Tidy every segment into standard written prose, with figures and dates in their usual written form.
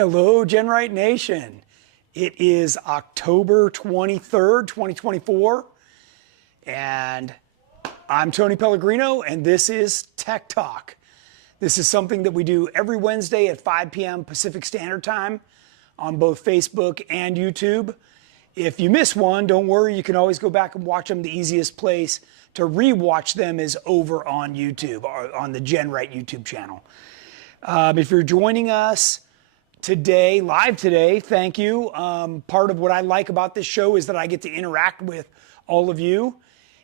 Hello, GenRight Nation. It is October 23rd, 2024, and I'm Tony Pellegrino, and this is Tech Talk. This is something that we do every Wednesday at 5 p.m. Pacific Standard Time on both Facebook and YouTube. If you miss one, don't worry, you can always go back and watch them. The easiest place to re-watch them is over on YouTube, or on the GenRight YouTube channel. If you're joining us today, live today, thank you. Part of what I like about this show is that I get to interact with all of you.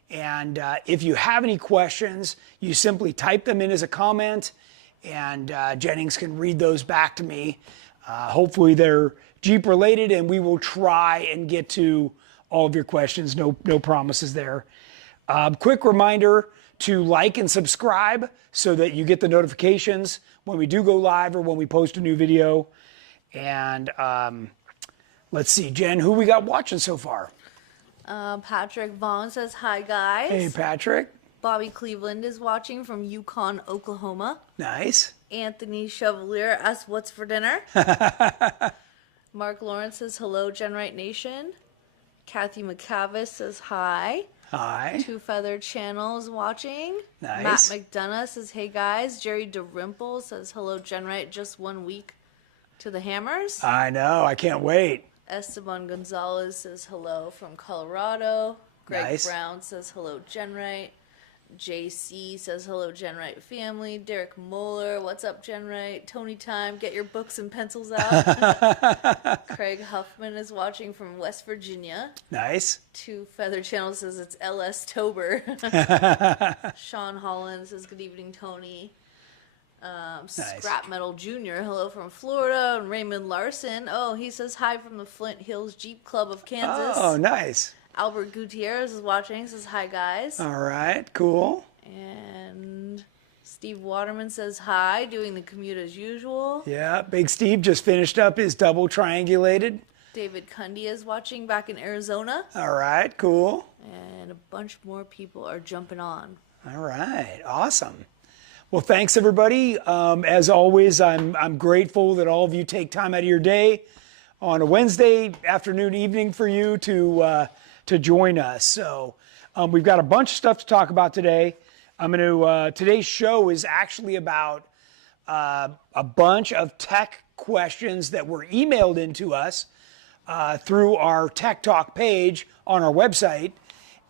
And if you have any questions, you simply type them in as a comment, and Jennings can read those back to me. Hopefully they're Jeep related, and we will try and get to all of your questions. No promises there. Quick reminder to like and subscribe so that you get the notifications when we do go live or when we post a new video. And let's see, Jen, who we got watching so far? Patrick Vaughn says, hi, guys. Hey, Patrick. Bobby Cleveland is watching from Yukon, Oklahoma. Nice. Anthony Chevalier asks, what's for dinner? Mark Lawrence says, hello, GenRight Nation. Kathy McCavis says, hi. Hi. Two Feathered Channels watching. Nice. Matt McDonough says, hey, guys. Jerry DeRimple says, hello, GenRight. Just 1 week to the Hammers. I know. I can't wait. Esteban Gonzalez says hello from Colorado. Greg Nice. Brown says hello, GenRight. JC says hello, GenRight family. Derek Moeller, what's up, GenRight? Tony Time, get your books and pencils out. Craig Huffman is watching from West Virginia. Nice. Two Feather Channel says it's LS-tober. Sean Holland says good evening, Tony. Nice. Scrap Metal Jr., hello from Florida. And Raymond Larson, oh, he says hi from the Flint Hills Jeep Club of Kansas. Oh, nice. Albert Gutierrez is watching, says hi, guys. All right, cool. And Steve Waterman says hi, doing the commute as usual. Yeah, Big Steve just finished up his double triangulated. David Cundy is watching back in Arizona. All right, cool. And a bunch more people are jumping on. All right, awesome. Well, thanks everybody. As always, I'm grateful that all of you take time out of your day on a Wednesday afternoon, evening for you to join us. So we've got a bunch of stuff to talk about today. Today's show is actually about a bunch of tech questions that were emailed into us through our Tech Talk page on our website.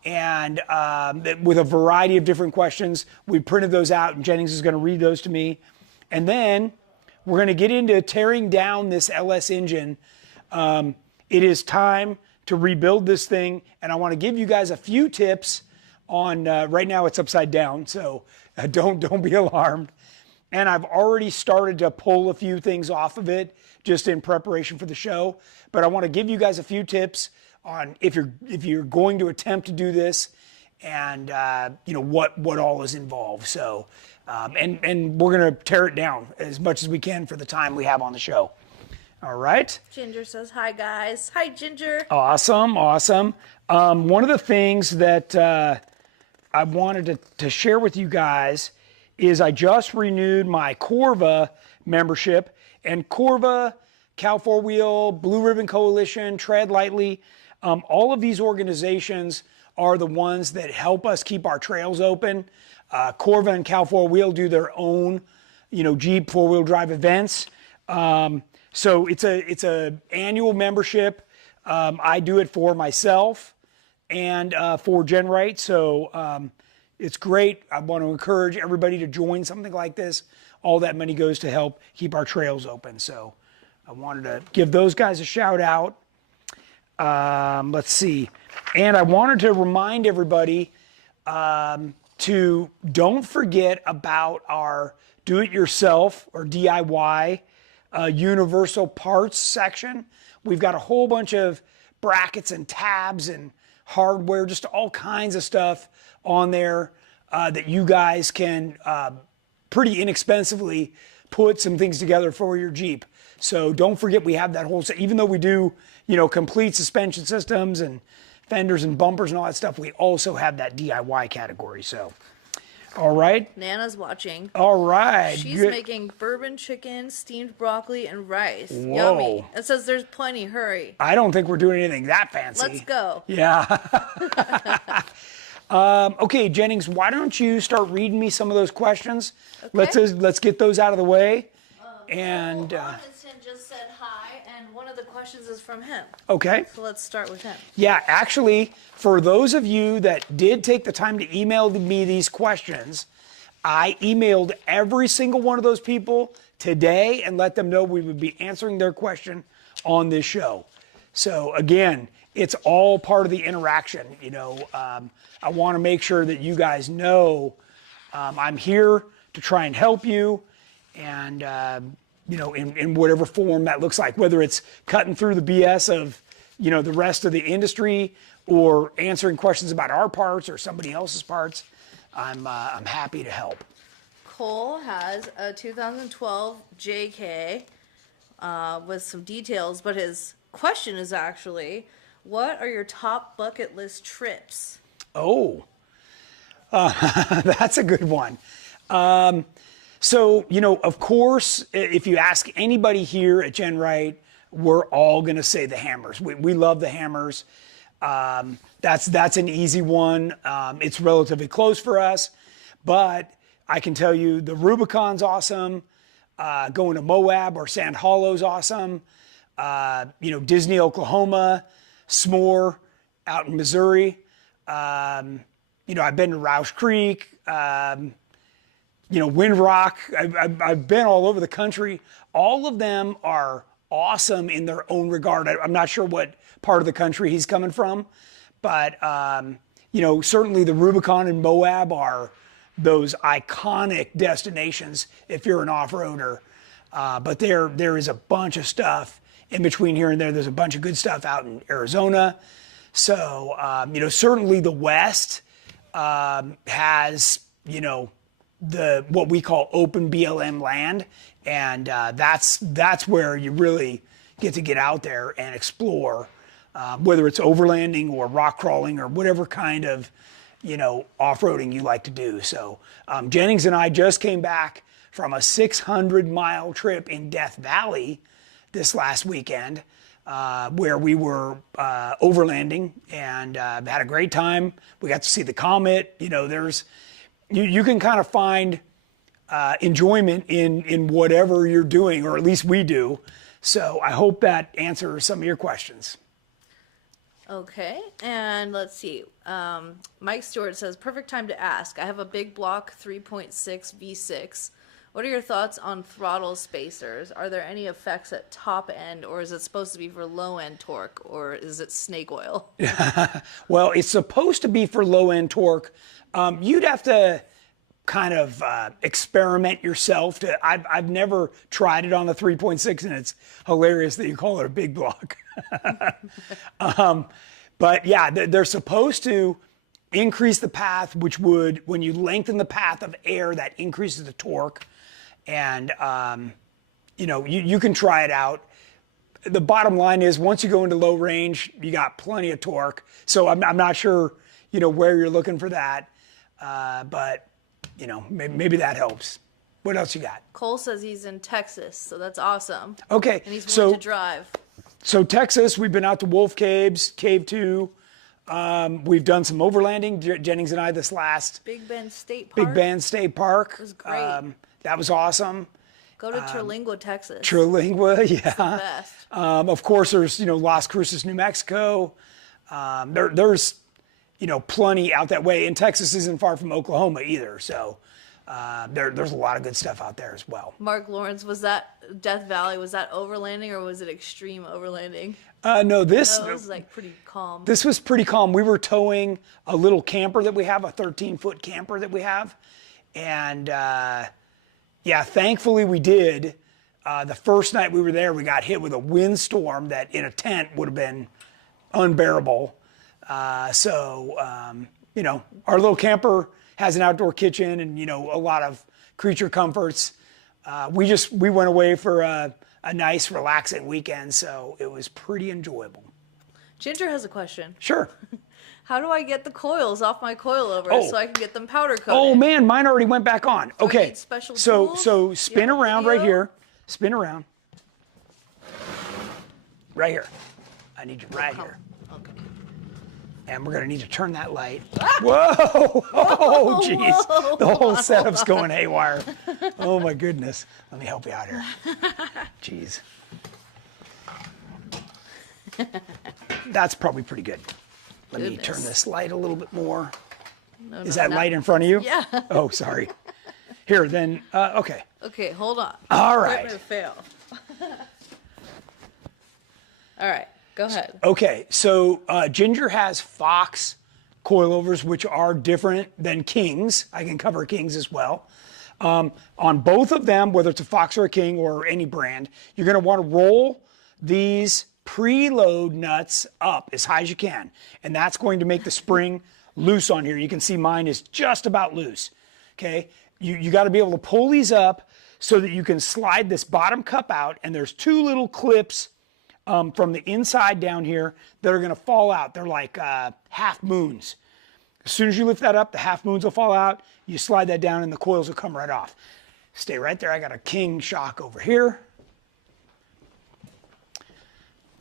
And with a variety of different questions, we printed those out, and Jennings is going to read those to me. And then we're going to get into tearing down this LS engine. It is time to rebuild this thing, and I want to give you guys a few tips on, right now it's upside down, so don't be alarmed. And I've already started to pull a few things off of it just in preparation for the show, but I want to give you guys a few tips on if you're going to attempt to do this, and what all is involved. So and we're going to tear it down as much as we can for the time we have on the show. All right. Ginger says hi, guys. Hi, Ginger. Awesome. One of the things that I wanted to share with you guys is I just renewed my Corva membership, and Corva, Cal 4-Wheel, Blue Ribbon Coalition, Tread Lightly, all of these organizations are the ones that help us keep our trails open. Corva and Cal 4-Wheel do their own, Jeep 4-wheel drive events. So it's a annual membership. I do it for myself and for GenRight. So it's great. I want to encourage everybody to join something like this. All that money goes to help keep our trails open. So I wanted to give those guys a shout out. Let's see. And I wanted to remind everybody to don't forget about our do-it-yourself or DIY universal parts section. We've got a whole bunch of brackets and tabs and hardware, just all kinds of stuff on there that you guys can pretty inexpensively put some things together for your Jeep. So don't forget we have that whole set. Even though we do, complete suspension systems and fenders and bumpers and all that stuff, we also have that DIY category. So All right. Nana's watching. All right. She's Good. making bourbon chicken, steamed broccoli, and rice. Whoa. Yummy. It says there's plenty. Hurry. I don't think we're doing anything that fancy. Let's go. Yeah. Okay, Jennings, why don't you start reading me some of those questions? Okay. Let's get those out of the way. And Robinson just said hi, and one of the questions is from him. okay. So let's start with him. Yeah, actually, for those of you that did take the time to email me these questions, I emailed every single one of those people today and let them know we would be answering their question on this show. So again, it's all part of the interaction. You know, I want to make sure that you guys know I'm here to try and help you, and you know, in whatever form that looks like, whether it's cutting through the BS of, you know, the rest of the industry, or answering questions about our parts or somebody else's parts. I'm happy to help. Cole has a 2012 JK with some details, but his question is actually, what are your top bucket list trips? Oh, that's a good one. So, you know, of course, if you ask anybody here at GenRight, we're all going to say the hammers. We love the hammers. That's an easy one. It's relatively close for us, but I can tell you the Rubicon's awesome. Going to Moab or Sand Hollow's awesome. You know, Disney, Oklahoma, S'more out in Missouri. You know, I've been to Roush Creek. You know, Windrock. I've been all over the country. All of them are awesome in their own regard. I'm not sure what part of the country he's coming from, but you know, certainly the Rubicon and Moab are those iconic destinations if you're an off-roader. But there is a bunch of stuff in between here and there. There's a bunch of good stuff out in Arizona. So you know, certainly the West has, you know, what we call open BLM land, and that's where you really get to get out there and explore, whether it's overlanding or rock crawling or whatever kind of, you know, off-roading you like to do. So Jennings and I just came back from a 600-mile trip in Death Valley this last weekend, where we were overlanding and had a great time. We got to see the comet. You know, you can kind of find enjoyment in whatever you're doing, or at least we do. So I hope that answers some of your questions. Okay, and let's see. Mike Stewart says, perfect time to ask. I have a big block 3.6 V6. What are your thoughts on throttle spacers? Are there any effects at top end, or is it supposed to be for low end torque, or is it snake oil? Well, it's supposed to be for low end torque. You'd have to kind of experiment yourself. I've never tried it on the 3.6, and it's hilarious that you call it a big block. But yeah, they're supposed to increase the path, which would, when you lengthen the path of air, that increases the torque. And, you know, you can try it out. The bottom line is, once you go into low range, you got plenty of torque. So I'm not sure, you know, where you're looking for that. But, you know, maybe that helps. What else you got? Cole says he's in Texas, so that's awesome. Okay. And he's willing to drive. So Texas, we've been out to Wolf Caves, Cave 2. We've done some overlanding, Jennings and I, this last Big Bend State Park. Big Bend State Park. It was great. That was awesome. Go to Terlingua, Texas. Terlingua, yeah. It's the best. Of course, there's, you know, Las Cruces, New Mexico. There's, you know, plenty out that way. And Texas isn't far from Oklahoma either. So there's a lot of good stuff out there as well. Mark Lawrence, was that Death Valley, was that overlanding or was it extreme overlanding? No, It was like pretty calm. This was pretty calm. We were towing a little camper that we have, a 13-foot camper that we have. And yeah, thankfully we did. The first night we were there, we got hit with a windstorm that in a tent would have been unbearable. You know, our little camper has an outdoor kitchen and, you know, a lot of creature comforts. We went away for a nice, relaxing weekend, so it was pretty enjoyable. Ginger has a question. Sure. How do I get the coils off my coilovers so I can get them powder coated? Oh man, mine already went back on. Do I Okay, need special so tools? spin around right here. Spin around. Right here. I need you right here. Okay. And we're gonna need to turn that light. Whoa! Oh, jeez. The whole setup's going haywire. Oh my goodness. Let me help you out here. Jeez. That's probably pretty good. Let me turn this light a little bit more. No, Is that light in front of you? Yeah. Oh, sorry. Here, then, okay. Okay, hold on. All right. Equipment fail. All right, go ahead. Okay, so Ginger has Fox coilovers, which are different than Kings. I can cover Kings as well. On both of them, whether it's a Fox or a King or any brand, you're going to want to roll these preload nuts up as high as you can. And that's going to make the spring loose on here. You can see mine is just about loose. Okay, you got to be able to pull these up so that you can slide this bottom cup out, and there's two little clips from the inside down here that are going to fall out. They're like half moons. As soon as you lift that up, the half moons will fall out. You slide that down and the coils will come right off. Stay right there. I got a King shock over here.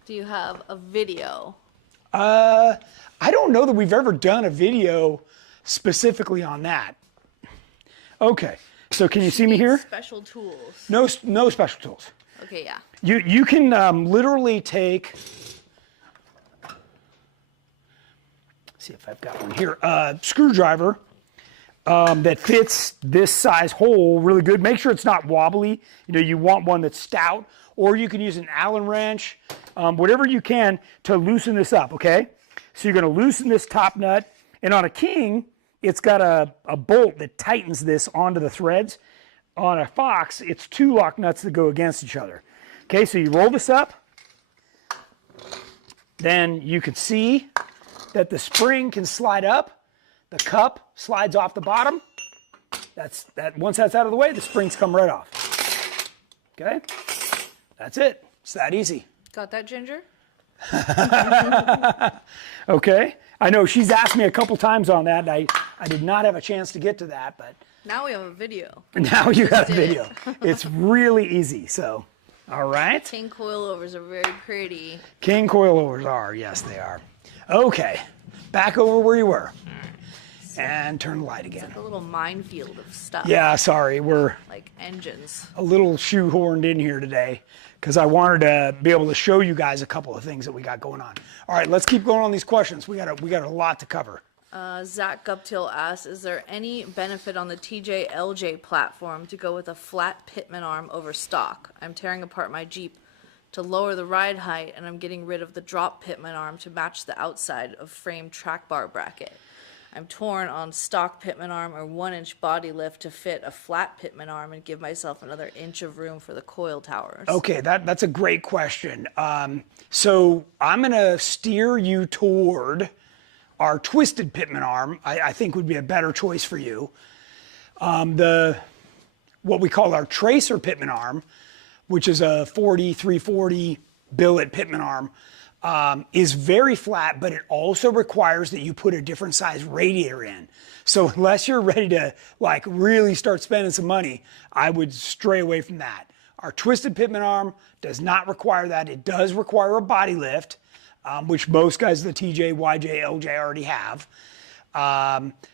Do you have a video? I don't know that we've ever done a video specifically on that. Okay, so can you see me here? Special tools. No special tools. Okay, yeah. You can literally take, see if I've got one here, screwdriver that fits this size hole really good. Make sure it's not wobbly. You know, you want one that's stout, or you can use an Allen wrench, whatever you can to loosen this up, okay? So you're gonna loosen this top nut, and on a King, it's got a bolt that tightens this onto the threads. On a Fox, it's two lock nuts that go against each other. Okay, so you roll this up, then you can see that the spring can slide up, the cup slides off the bottom. Once that's out of the way, the springs come right off. Okay, that's it. It's that easy. Got that, Ginger? Okay, I know she's asked me a couple times on that, and I did not have a chance to get to that, but now we have a video. now you got a video. It's really easy, so. All right. King coilovers are very pretty. King coilovers are, yes, they are. Okay, back over where you were. And turn the light again. It's like a little minefield of stuff. Yeah, sorry, we're like engines. A little shoehorned in here today because I wanted to be able to show you guys a couple of things that we got going on. All right, let's keep going on these questions. We got a lot to cover. Zach Guptill asks, is there any benefit on the TJLJ platform to go with a flat Pitman arm over stock? I'm tearing apart my Jeep to lower the ride height, and I'm getting rid of the drop Pitman arm to match the outside of frame track bar bracket. I'm torn on stock Pitman arm or 1-inch body lift to fit a flat Pitman arm and give myself another inch of room for the coil towers. Okay, that's a great question. So I'm going to steer you toward our twisted Pitman arm. I think would be a better choice for you. What we call our tracer Pitman arm, which is a 340 billet Pitman arm, is very flat, but it also requires that you put a different size radiator in. So unless you're ready to like really start spending some money, I would stray away from that. Our twisted Pitman arm does not require that. It does require a body lift, which most guys at the TJ, YJ, LJ already have.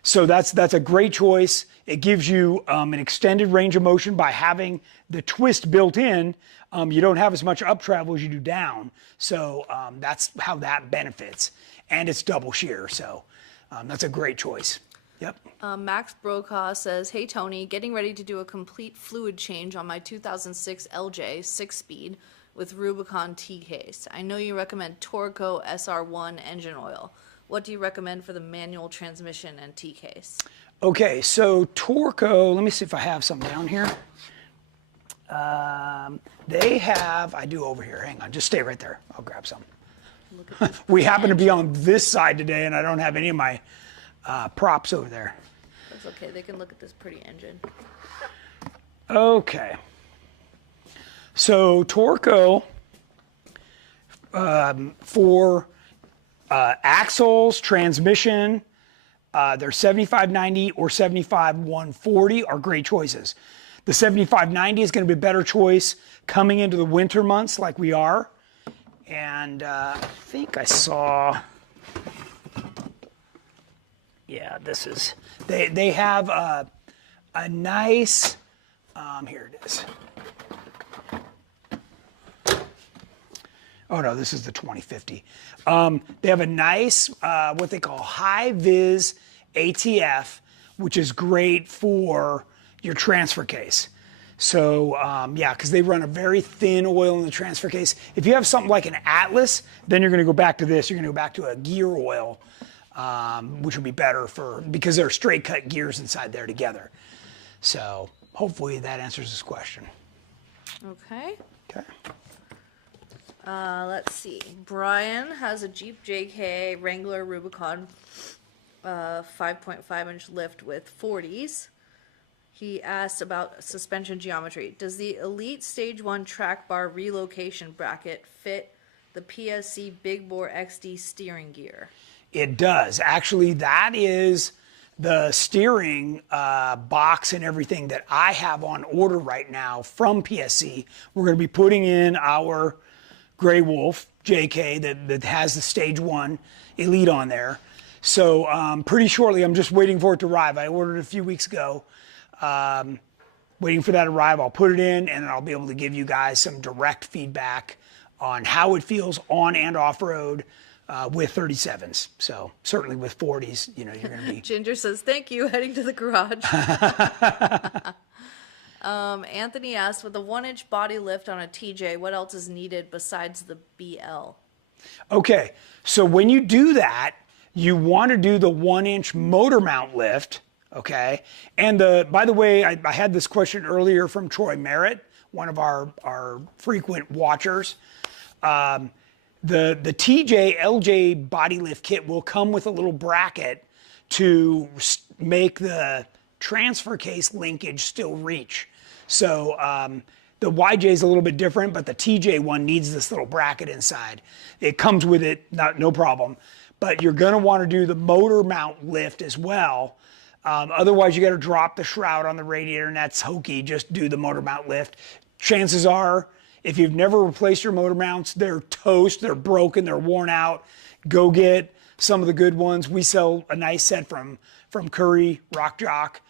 So that's a great choice. It gives you an extended range of motion by having the twist built in. You don't have as much up travel as you do down. So that's how that benefits. And it's double shear, so that's a great choice. Yep. Max Brokaw says, hey Tony, getting ready to do a complete fluid change on my 2006 LJ 6-speed with Rubicon T-case. I know you recommend Torco SR1 engine oil. What do you recommend for the manual transmission and T-case? Okay, so Torco, let me see if I have some down here. They have, I do over here, hang on, just stay right there. I'll grab some. We happen to be on this side today and I don't have any of my props over there. That's okay, they can look at this pretty engine. Okay. So Torco, for Axles, transmission, their 7590 or 75140 are great choices. The 7590 is going to be a better choice coming into the winter months like we are. And I think I saw, yeah, this is, they have a nice, here it is. Oh no, this is the 2050. They have a nice, what they call high vis ATF, which is great for your transfer case. So yeah, because they run a very thin oil in the transfer case. If you have something like an Atlas, then you're gonna go back to this. You're gonna go back to a gear oil, which will be better because there are straight cut gears inside there together. So hopefully that answers this question. Okay. Okay. Let's see. Brian has a Jeep JK Wrangler Rubicon 5.5 inch lift with 40s. He asked about suspension geometry. Does the Elite Stage 1 track bar relocation bracket fit the PSC Big Bore XD steering gear? It does. Actually, that is the steering box and everything that I have on order right now from PSC. We're going to be putting in our Grey Wolf JK that has the Stage 1 Elite on there. So pretty shortly, I'm just waiting for it to arrive. I ordered it a few weeks ago. Waiting for that to arrive. I'll put it in and I'll be able to give you guys some direct feedback on how it feels on and off road with 37s. So certainly with 40s, you know, you're going to be. Ginger says, thank you, heading to the garage. Anthony asked, with a 1-inch body lift on a TJ, what else is needed besides the BL? Okay, so when you do that, you want to do the 1-inch motor mount lift, okay? And by the way, I had this question earlier from Troy Merritt, one of our frequent watchers. The TJ LJ body lift kit will come with a little bracket to make the transfer case linkage still reach. So the YJ is a little bit different, but the TJ one needs this little bracket inside. It comes with it, no problem. But you're gonna wanna do the motor mount lift as well. Otherwise you gotta drop the shroud on the radiator and that's hokey, just do the motor mount lift. Chances are, if you've never replaced your motor mounts, they're toast, they're broken, they're worn out. Go get some of the good ones. We sell a nice set from Curry, Rock Jock.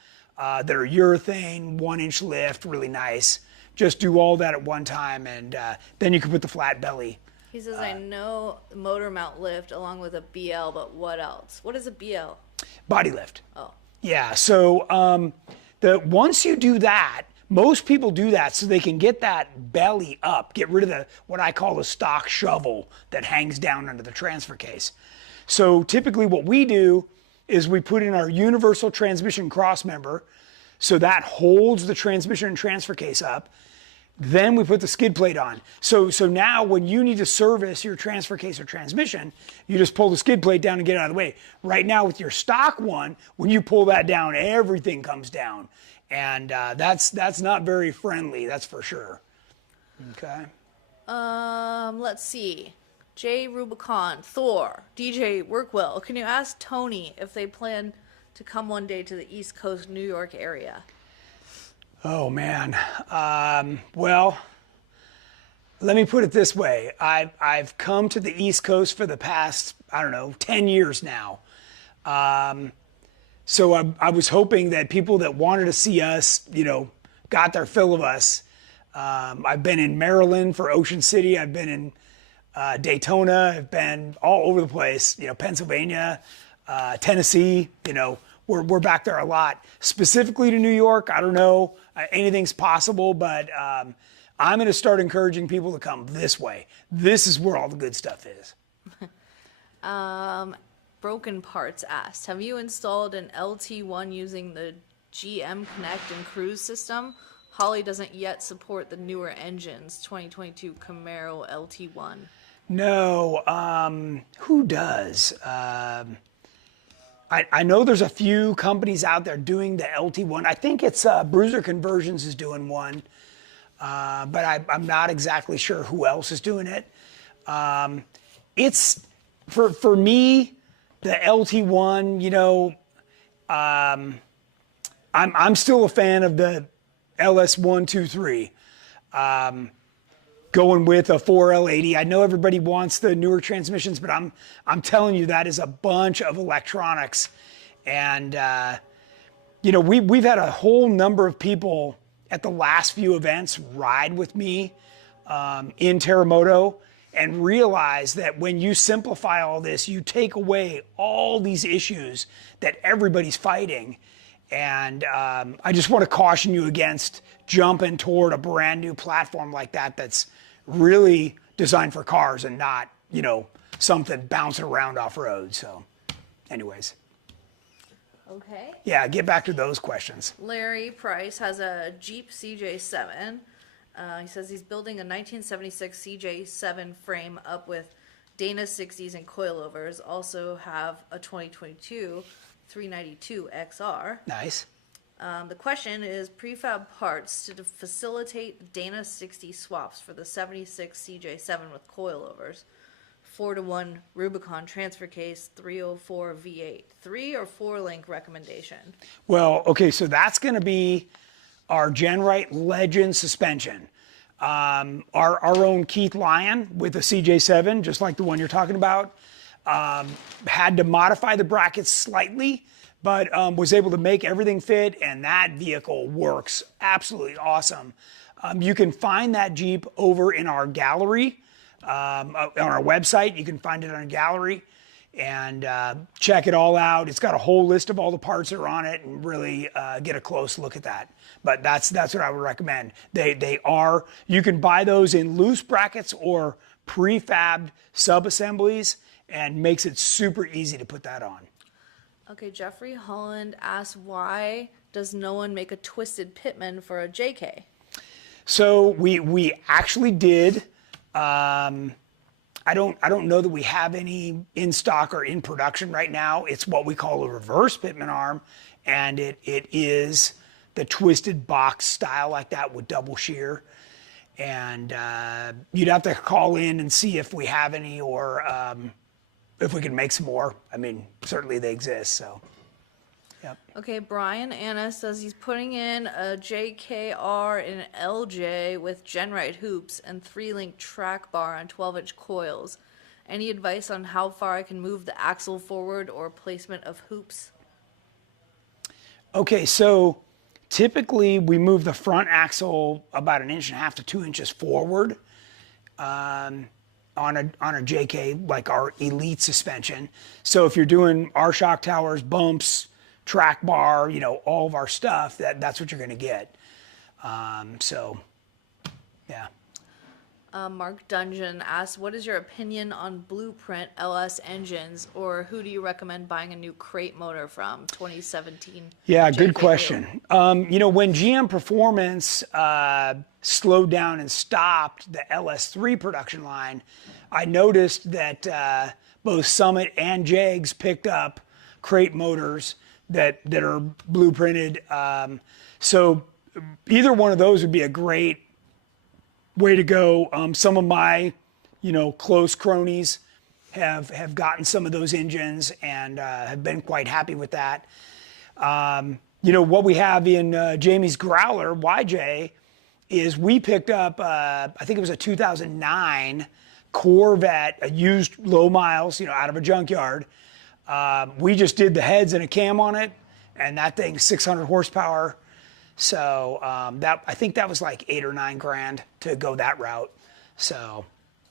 They're urethane, 1-inch lift, really nice. Just do all that at one time and then you can put the flat belly. He says, I know motor mount lift along with a BL, but what else? What is a BL? Body lift. Oh. Yeah, so once you do that, most people do that so they can get that belly up, get rid of what I call the stock shovel that hangs down under the transfer case. So typically what we do is we put in our universal transmission crossmember, so that holds the transmission and transfer case up. Then we put the skid plate on. So now when you need to service your transfer case or transmission, you just pull the skid plate down and get it out of the way. Right now with your stock one, when you pull that down, everything comes down. And that's not very friendly, that's for sure. Okay. Let's see. J Rubicon, Thor, DJ Workwell. Can you ask Tony if they plan to come one day to the East Coast, New York area? Oh man. Well, let me put it this way. I've come to the East Coast for the past, 10 years now. So I was hoping that people that wanted to see us, got their fill of us. I've been in Maryland for Ocean City. I've been in Daytona. I've been all over the place, Pennsylvania, Tennessee, we're back there a lot. Specifically to New York, I don't know, anything's possible, but I'm gonna start encouraging people to come this way. This is where all the good stuff is. Broken Parts asked, have you installed an LT1 using the GM Connect and Cruise system? Holly doesn't yet support the newer engines, 2022 Camaro LT1. No, who does? I know there's a few companies out there doing the LT1. I think it's Bruiser Conversions is doing one, but I'm not exactly sure who else is doing it. for me, the LT1, you know, I'm still a fan of the LS123. Going with a 4L80. I know everybody wants the newer transmissions, but I'm telling you that is a bunch of electronics, and you know, we've had a whole number of people at the last few events ride with me in Terremoto and realize that when you simplify all this, you take away all these issues that everybody's fighting. And I just want to caution you against jumping toward a brand new platform like that that's really designed for cars and not, you know, something bouncing around off road. So anyways. Okay. Yeah, get back to those questions. Larry Price has a Jeep CJ7. He says he's building a 1976 CJ7 frame up with Dana 60s and coilovers. Also have a 2022 392 XR. Nice. The question is prefab parts to facilitate Dana 60 swaps for the 76 CJ7 with coilovers. 4-to-1 Rubicon transfer case, 304 V8. 3 or 4 link recommendation. Well, okay, so that's going to be our GenRight Legend suspension. Our own Keith Lyon with a CJ7, just like the one you're talking about, had to modify the brackets slightly, but was able to make everything fit, and that vehicle works absolutely awesome. You can find that Jeep over in our gallery, on our website. You can find it on a gallery and check it all out. It's got a whole list of all the parts that are on it, and really get a close look at that. But that's what I would recommend. They are, you can buy those in loose brackets or prefabbed sub-assemblies, and makes it super easy to put that on. Okay, Jeffrey Holland asks, why does no one make a twisted Pitman for a JK? So we actually did. I don't know that we have any in stock or in production right now. It's what we call a reverse Pitman arm, and it is the twisted box style like that with double shear. And you'd have to call in and see if we have any, or if we can make some more. I mean, certainly they exist, so. Yep. Okay, Brian Anna says he's putting in a JKR and an LJ with GenRight hoops and 3-link track bar on 12-inch coils. Any advice on how far I can move the axle forward or placement of hoops? Okay, so typically we move the front axle about 1.5 inches to 2 inches forward on a JK, like our Elite suspension. So if you're doing our shock towers, bumps, track bar, you know, all of our stuff, that's what you're going to get. So, yeah. Mark Dungeon asks, what is your opinion on Blueprint LS engines, or who do you recommend buying a new crate motor from, 2017? Yeah, good JKU? question. You know, when GM Performance slowed down and stopped the LS3 production line, I noticed that both Summit and Jegs picked up crate motors that are blueprinted. So either one of those would be a great way to go. Some of my, you know, close cronies have gotten some of those engines and have been quite happy with that. You know, what we have in Jamie's Growler, YJ, is we picked up, I think it was a 2009 Corvette, a used low miles, you know, out of a junkyard. We just did the heads and a cam on it, and that thing's 600 horsepower. So I think that was like $8 or $9 grand to go that route. So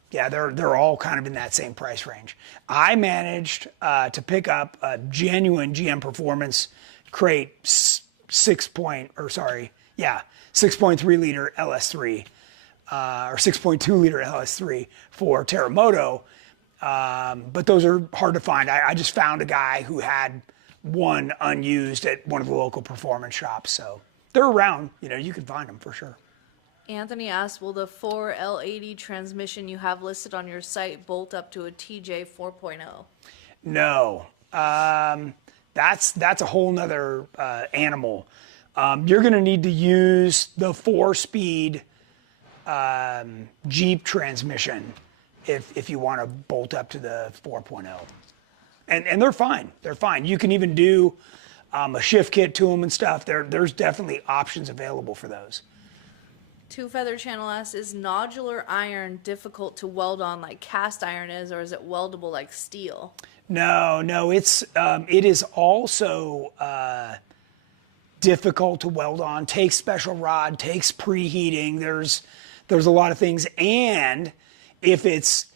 yeah, they're all kind of in that same price range. I managed to pick up a genuine GM Performance crate 6.3 liter LS3 or 6.2 liter LS3 for Terremoto. But those are hard to find. I just found a guy who had one unused at one of the local performance shops. So they're around, you know, you can find them for sure. Anthony asks, will the 4L80 transmission you have listed on your site bolt up to a TJ 4.0? No, that's a whole nother animal. You're gonna need to use the 4-speed Jeep transmission if you want to bolt up to the 4.0. And they're fine. They're fine. You can even do a shift kit to them and stuff. There's definitely options available for those. Two Feather Channel asks, is nodular iron difficult to weld on like cast iron is, or is it weldable like steel? No, it is also difficult to weld on. Takes special rod, takes preheating. There's a lot of things, and if it's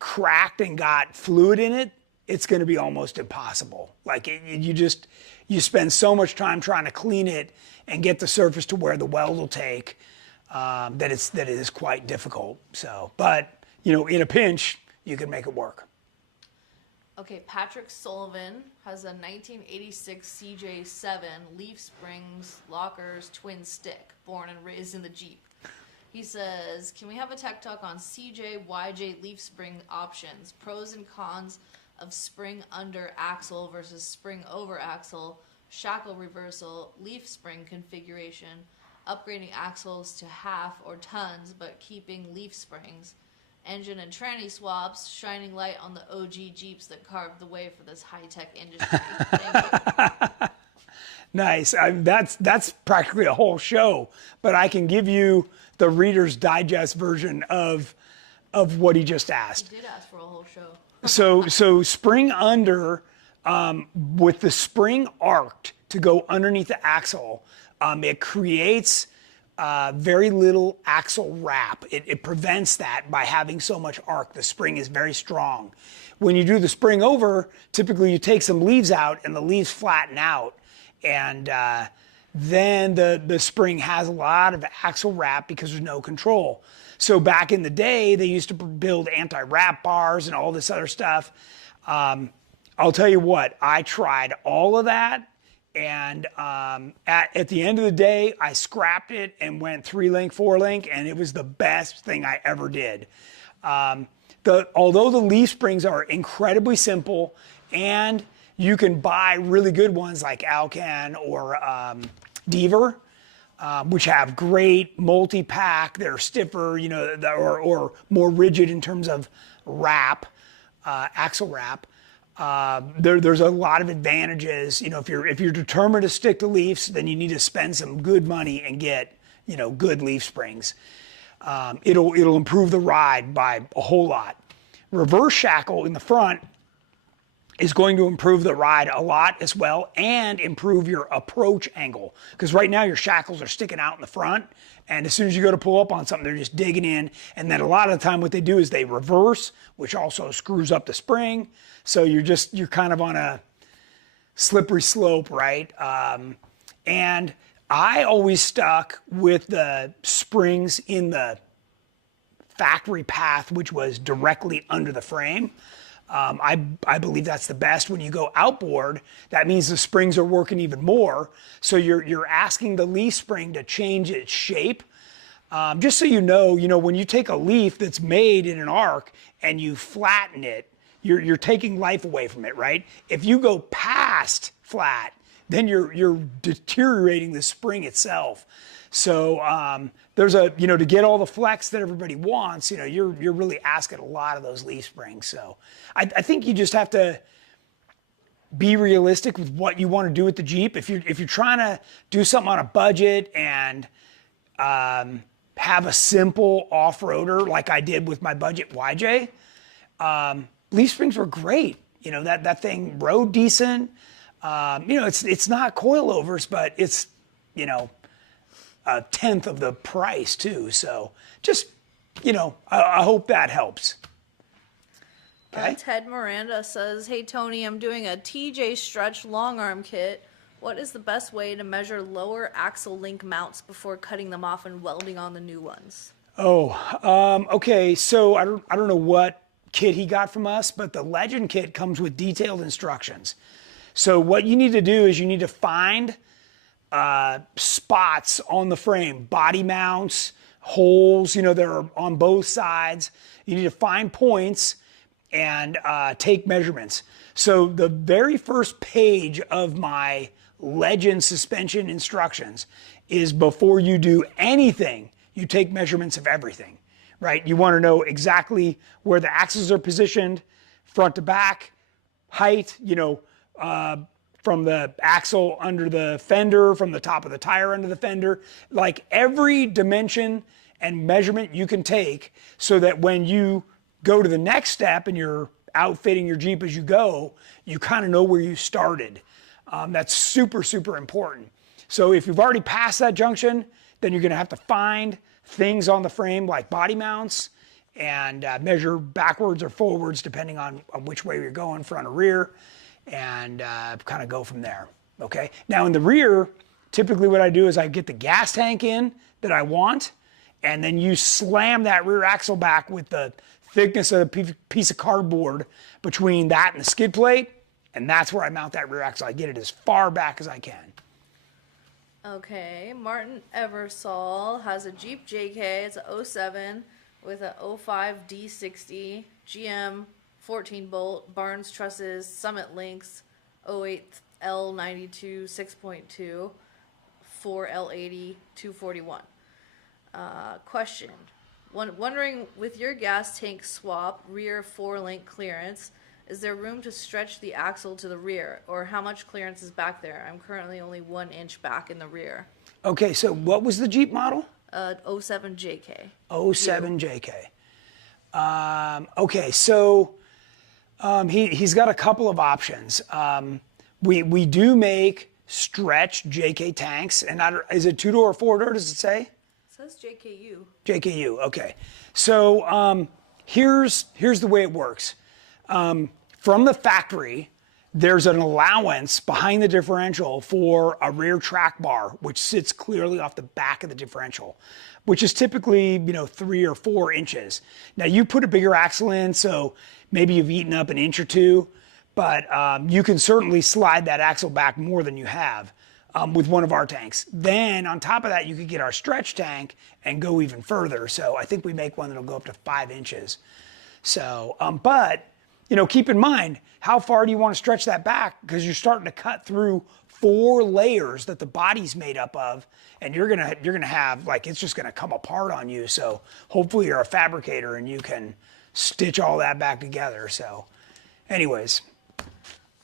cracked and got fluid in it, it's going to be almost impossible. Like you spend so much time trying to clean it and get the surface to where the weld will take. That it is quite difficult. So, but in a pinch, you can make it work. Okay, Patrick Sullivan has a 1986 CJ7 leaf springs, lockers, twin stick, born and raised in the Jeep. He says, can we have a tech talk on CJ, YJ leaf spring options, pros and cons of spring under axle versus spring over axle, shackle reversal, leaf spring configuration, upgrading axles to half or tons but keeping leaf springs, engine and tranny swaps, shining light on the OG Jeeps that carved the way for this high-tech industry. Thank you. Nice. That's practically a whole show, but I can give you the Reader's Digest version of what he just asked. He did ask for a whole show. So spring under, with the spring arced to go underneath the axle, it creates very little axle wrap. It prevents that by having so much arc. The spring is very strong. When you do the spring over, typically you take some leaves out and the leaves flatten out. And then the spring has a lot of axle wrap because there's no control. So back in the day, they used to build anti-wrap bars and all this other stuff. I'll tell you what, I tried all of that. And at the end of the day, I scrapped it and went 3-link, 4-link, and it was the best thing I ever did. Although the leaf springs are incredibly simple, and you can buy really good ones like Alcan or Deaver, which have great multi-pack. They're stiffer, or more rigid in terms of wrap, axle wrap. There's a lot of advantages. If you're determined to stick to leafs, then you need to spend some good money and get, good leaf springs. It'll improve the ride by a whole lot. Reverse shackle in the front is going to improve the ride a lot as well and improve your approach angle. Because right now your shackles are sticking out in the front, and as soon as you go to pull up on something, they're just digging in. And then a lot of the time what they do is they reverse, which also screws up the spring. So you're kind of on a slippery slope, right? And I always stuck with the springs in the factory path, which was directly under the frame. I believe that's the best. When you go outboard, that means the springs are working even more. So you're asking the leaf spring to change its shape. Just so you know, when you take a leaf that's made in an arc and you flatten it, you're taking life away from it, right? If you go past flat, then you're deteriorating the spring itself. So there's to get all the flex that everybody wants, you're really asking a lot of those leaf springs. So I think you just have to be realistic with what you want to do with the Jeep. If you're trying to do something on a budget and have a simple off-roader like I did with my budget YJ, leaf springs were great. That thing rode decent. It's not coilovers, but it's, a tenth of the price too. So just, I hope that helps. Okay. Ted Miranda says, hey Tony, I'm doing a TJ stretch long arm kit. What is the best way to measure lower axle link mounts before cutting them off and welding on the new ones? Okay. So I don't know what kit he got from us, but the Legend kit comes with detailed instructions. So what you need to do is you need to find spots on the frame, body mounts, holes, that are on both sides. You need to find points and take measurements. So the very first page of my Legend suspension instructions is before you do anything, you take measurements of everything, right? You want to know exactly where the axles are positioned, front to back, height, from the axle under the fender, from the top of the tire under the fender, like every dimension and measurement you can take so that when you go to the next step and you're outfitting your Jeep as you go, you kind of know where you started. That's super, super important. So if you've already passed that junction, then you're gonna have to find things on the frame like body mounts and measure backwards or forwards depending on which way you're going, front or rear, and kind of go from there, okay? Now in the rear, typically what I do is I get the gas tank in that I want, and then you slam that rear axle back with the thickness of a piece of cardboard between that and the skid plate, and that's where I mount that rear axle. I get it as far back as I can. Okay, Martin Eversole has a Jeep JK, it's a 07 with a 05 D60, GM 14 bolt, Barnes trusses, Summit links, 08 L92 6.2, 4 L80 241. Question. Wondering, with your gas tank swap, rear 4-link clearance, is there room to stretch the axle to the rear, or how much clearance is back there? I'm currently only 1 inch back in the rear. Okay, so what was the Jeep model? 07 JK. 07 JK. Okay, so he's got a couple of options. We do make stretch JK tanks, and is it 2-door or 4-door, does it say? It says JKU. JKU, okay. So here's the way it works. From the factory, there's an allowance behind the differential for a rear track bar, which sits clearly off the back of the differential, which is typically, 3 or 4 inches. Now you put a bigger axle in, so maybe you've eaten up an inch or two, but you can certainly slide that axle back more than you have with one of our tanks. Then on top of that, you could get our stretch tank and go even further. So I think we make one that'll go up to 5 inches. So, but keep in mind, how far do you want to stretch that back? Because you're starting to cut through 4 layers that the body's made up of, and you're gonna have, like, it's just gonna come apart on you. So hopefully you're a fabricator and you can stitch all that back together. So anyways.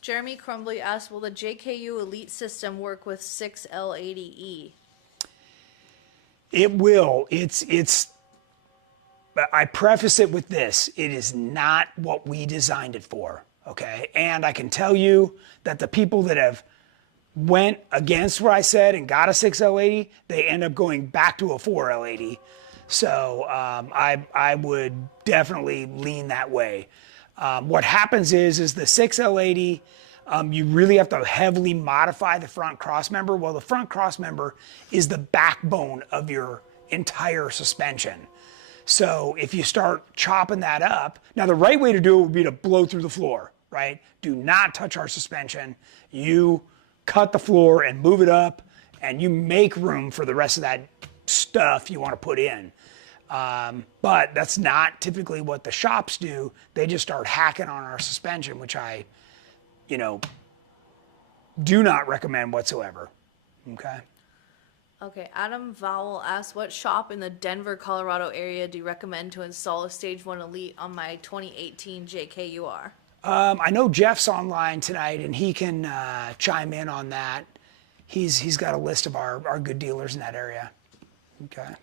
Jeremy Crumbly asked, will the JKU Elite system work with 6L80E? It will. I preface it with this. It is not what we designed it for, okay? And I can tell you that the people that have went against what I said and got a 6L80, they end up going back to a 4L80. So I would definitely lean that way. What happens is the 6L80, you really have to heavily modify the front crossmember. Well, the front crossmember is the backbone of your entire suspension. So if you start chopping that up, now the right way to do it would be to blow through the floor, right? Do not touch our suspension. You cut the floor and move it up, and you make room for the rest of that stuff you want to put in. But that's not typically what the shops do. They just start hacking on our suspension, which I, do not recommend whatsoever, okay? Okay, Adam Vowell asked, what shop in the Denver, Colorado area do you recommend to install a Stage 1 Elite on my 2018 JKUR? I know Jeff's online tonight, and he can chime in on that. He's got a list of our good dealers in that area. Okay.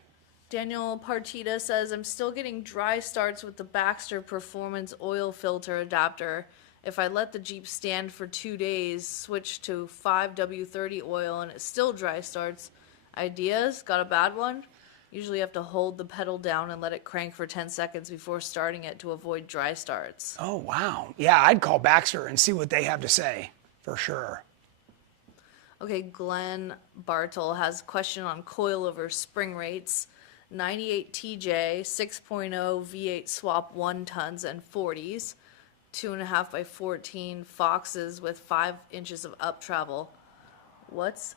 Daniel Partita says, I'm still getting dry starts with the Baxter Performance oil filter adapter. If I let the Jeep stand for 2 days, switch to 5W30 oil, and it still dry starts. Ideas? Got a bad one? Usually you have to hold the pedal down and let it crank for 10 seconds before starting it to avoid dry starts. Oh, wow. Yeah, I'd call Baxter and see what they have to say, for sure. Okay, Glenn Bartle has a question on coilover spring rates. 98 TJ, 6.0 V8 swap 1 tons and 40s, 2.5 by 14 Foxes with 5 inches of up travel. What's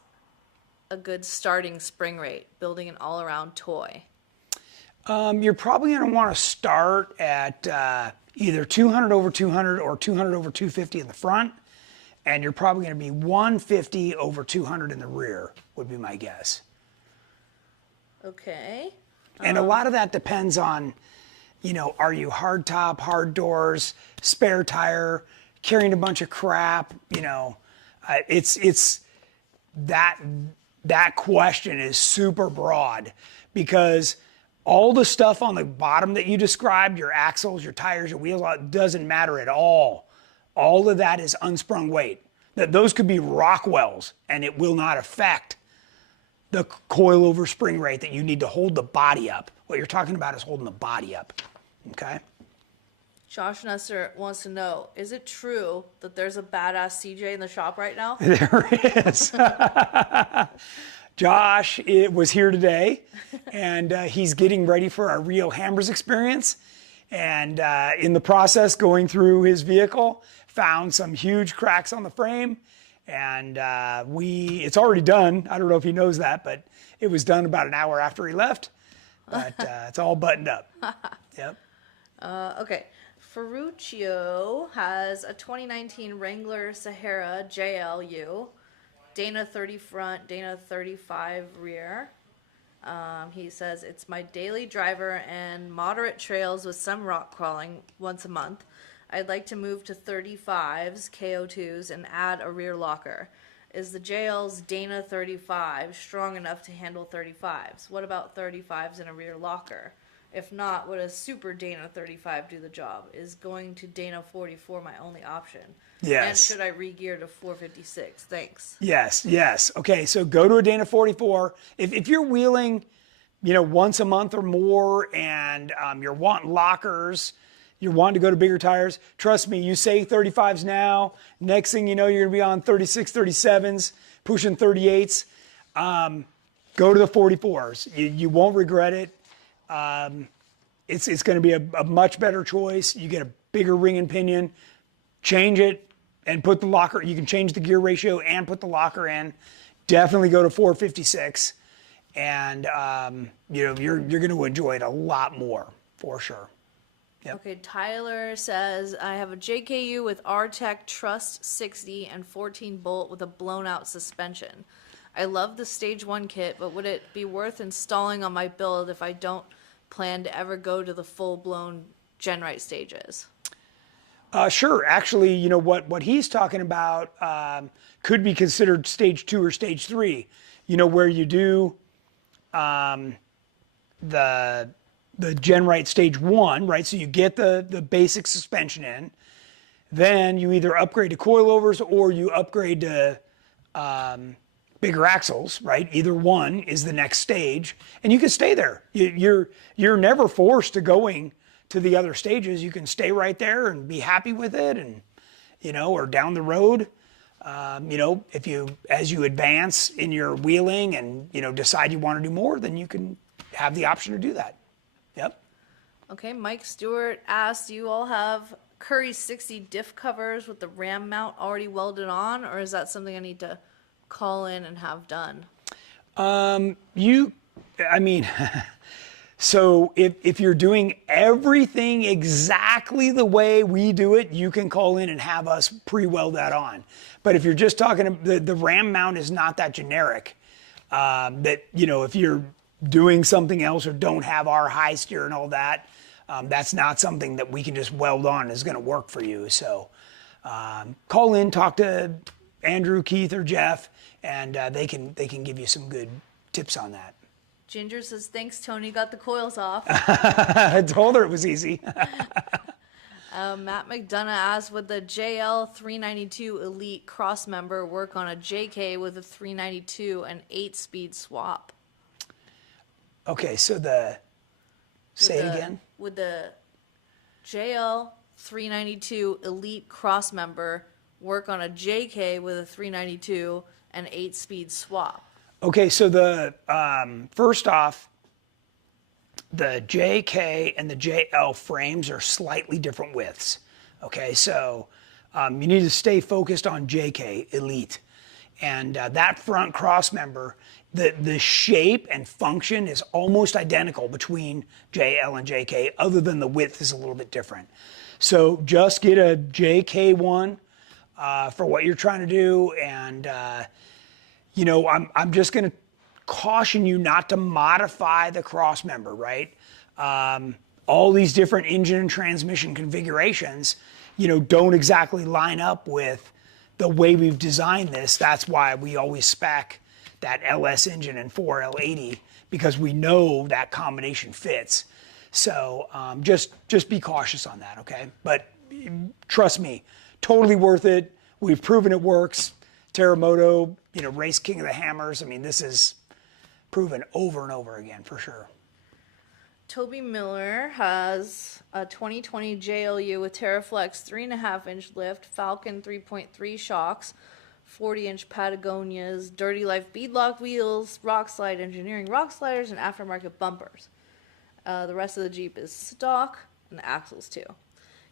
a good starting spring rate, building an all-around toy? You're probably going to want to start at either 200 over 200 or 200 over 250 in the front, and you're probably going to be 150 over 200 in the rear, would be my guess. Okay. And a lot of that depends on, you know, are you hard top, hard doors, spare tire, carrying a bunch of crap, you know, it's that question is super broad because all the stuff on the bottom that you described, your axles, your tires, your wheels, doesn't matter at all. All of that is unsprung weight. Those could be Rockwells and it will not affect the coilover spring rate that you need to hold the body up. What you're talking about is holding the body up, okay? Josh Nestor wants to know, is it true that there's a badass CJ in the shop right now? There is. Josh was here today, and he's getting ready for our Rio Hammers experience. And in the process, going through his vehicle, found some huge cracks on the frame. And it's already done. I don't know if he knows that, but it was done about an hour after he left. But it's all buttoned up. Yep. Okay. Ferruccio has a 2019 Wrangler Sahara JLU, Dana 30 front, Dana 35 rear. He says, it's my daily driver and moderate trails with some rock crawling once a month. I'd like to move to 35s, KO2s, and add a rear locker. Is the JL's Dana 35 strong enough to handle 35s? What about 35s and a rear locker? If not, would a Super Dana 35 do the job? Is going to Dana 44 my only option? Yes. And should I re-gear to 456? Thanks. Yes. Okay, so go to a Dana 44. If you're wheeling, you know, once a month or more and you're wanting lockers, you're wanting to go to bigger tires, trust me, you say 35s now, next thing you know, you're gonna be on 36, 37s, pushing 38s. Go to the 44s. You won't regret it. It's going to be a much better choice. You get a bigger ring and pinion, change it and put the locker. You can change the gear ratio and put the locker in. Definitely go to 456 and, you know, you're going to enjoy it a lot more for sure. Yep. Okay, Tyler says, I have a JKU with R-Tech Trust 60 and 14 bolt with a blown out suspension. I love the stage 1 kit, but would it be worth installing on my build if I don't plan to ever go to the full-blown GenRight stages? Sure. Actually, you know, what he's talking about could be considered stage 2 or stage 3, you know, where you do the GenRight stage 1, right? So you get the basic suspension in, then you either upgrade to coilovers or you upgrade to bigger axles, right? Either one is the next stage, and you can stay there. You're never forced to going to the other stages. You can stay right there and be happy with it, and you know, or down the road, you know, as you advance in your wheeling and you know decide you want to do more, then you can have the option to do that. Yep. Okay, Mike Stewart asks, do you all have Curry 60 diff covers with the ram mount already welded on, or is that something I need to call in and have done? So if you're doing everything exactly the way we do it, you can call in and have us pre-weld that on. But if you're just talking, the ram mount is not that generic. That, you know, if you're doing something else or don't have our high steer and all that, that's not something that we can just weld on is going to work for you. So call in, talk to Andrew, Keith, or Jeff, and they can give you some good tips on that. Ginger says, thanks, Tony, got the coils off. I told her it was easy. Matt McDonough asks, would the JL 392 Elite Crossmember work on a JK with a 392 and 8-speed swap? Okay, so say it again. Would the JL 392 Elite Crossmember work on a JK with a 392 and 8-speed swap? Okay, so first off, the JK and the JL frames are slightly different widths. Okay, so you need to stay focused on JK Elite. And that front cross member, the shape and function is almost identical between JL and JK, other than the width is a little bit different. So just get a JK one for what you're trying to do, and you know, I'm just going to caution you not to modify the Crossmember, right? All these different engine and transmission configurations, don't exactly line up with the way we've designed this. That's why we always spec that LS engine and 4L80, because we know that combination fits. So just be cautious on that, okay? But trust me, totally worth it. We've proven it works. Terremoto, race king of the hammers. I mean, this is proven over and over again for sure. Toby Miller has a 2020 JLU with TerraFlex 3.5-inch lift, Falcon 3.3 shocks, 40-inch Patagonias, Dirty Life beadlock wheels, Rock Slide Engineering rock sliders, and aftermarket bumpers. The rest of the Jeep is stock, and the axles too.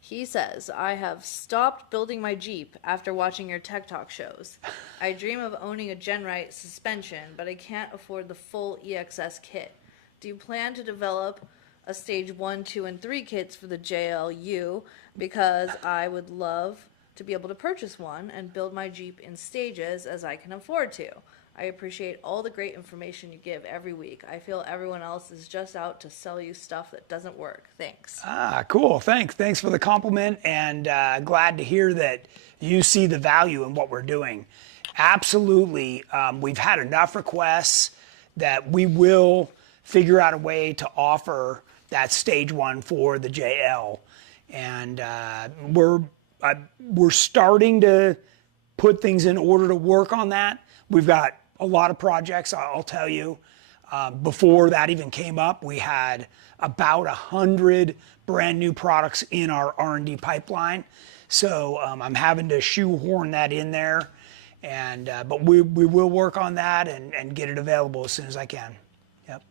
He says, I have stopped building my Jeep after watching your Tech Talk shows. I dream of owning a GenRight suspension, but I can't afford the full EXS kit. Do you plan to develop a stage 1, 2, and 3 kits for the JLU? Because I would love to be able to purchase one and build my Jeep in stages as I can afford to. I appreciate all the great information you give every week. I feel everyone else is just out to sell you stuff that doesn't work. Thanks. Cool. Thanks for the compliment, and glad to hear that you see the value in what we're doing. Absolutely. We've had enough requests that we will figure out a way to offer that stage 1 for the JL. And we're starting to put things in order to work on that. We've got a lot of projects, I'll tell you. Before that even came up, we had about 100 brand new products in our R&D pipeline. So I'm having to shoehorn that in there. But we will work on that and get it available as soon as I can. Yep.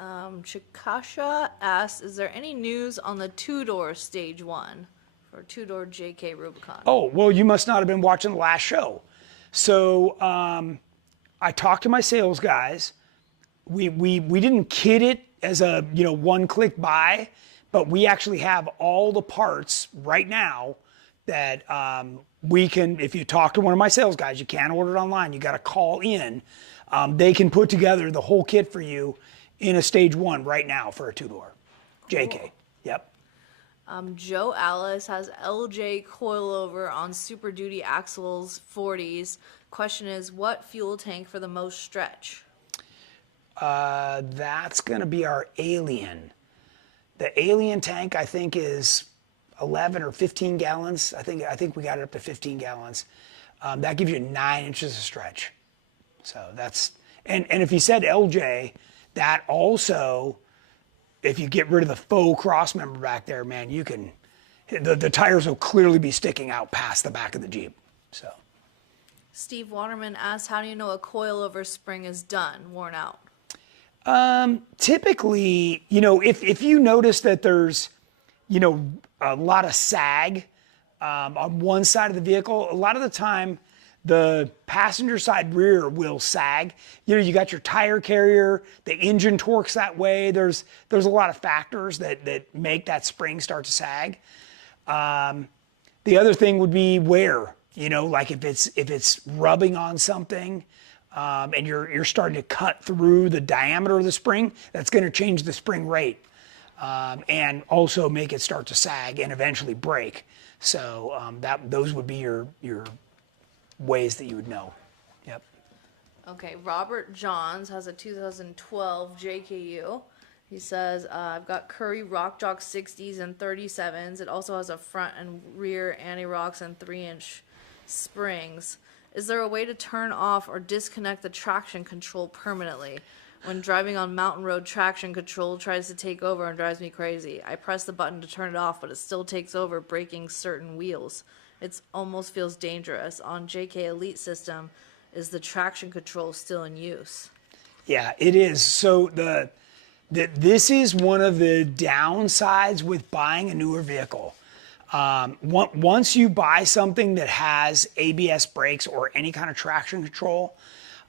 Chikasha asks, is there any news on the 2-door stage 1 for 2-door JK Rubicon? Oh, well, you must not have been watching the last show. So I talked to my sales guys. We didn't kit it as a one-click buy, but we actually have all the parts right now that we can. If you talk to one of my sales guys, you can't order it online. You got to call in. They can put together the whole kit for you in a stage 1 right now for a 2-door JK. Cool. Yep. Joe Alice has LJ coilover on Super Duty axles 40s. Question is, what fuel tank for the most stretch? That's going to be our Alien. The Alien tank, I think, is 11 or 15 gallons. I think we got it up to 15 gallons. That gives you 9 inches of stretch. So that's, and if you said LJ, that also, if you get rid of the faux Crossmember back there, man, you can, the tires will clearly be sticking out past the back of the Jeep. So. Steve Waterman asks, how do you know a coilover spring is done, worn out? Typically, if you notice that there's, a lot of sag on one side of the vehicle, a lot of the time the passenger side rear will sag. You got your tire carrier, the engine torques that way. There's a lot of factors that make that spring start to sag. The other thing would be wear. Like if it's rubbing on something, and you're starting to cut through the diameter of the spring, that's going to change the spring rate, and also make it start to sag and eventually break. So those would be your ways that you would know. Yep. Okay, Robert Johns has a 2012 JKU. He says, I've got Curry Rock Jock 60s and 37s. It also has a front and rear anti-rocks and 3-inch springs. Is there a way to turn off or disconnect the traction control permanently? When driving on mountain road, traction control tries to take over and drives me crazy. I press the button to turn it off, but it still takes over, breaking certain wheels. It almost feels dangerous. On JK Elite system, is the traction control still in use? Yeah, it is. So this is one of the downsides with buying a newer vehicle. Once you buy something that has ABS brakes or any kind of traction control,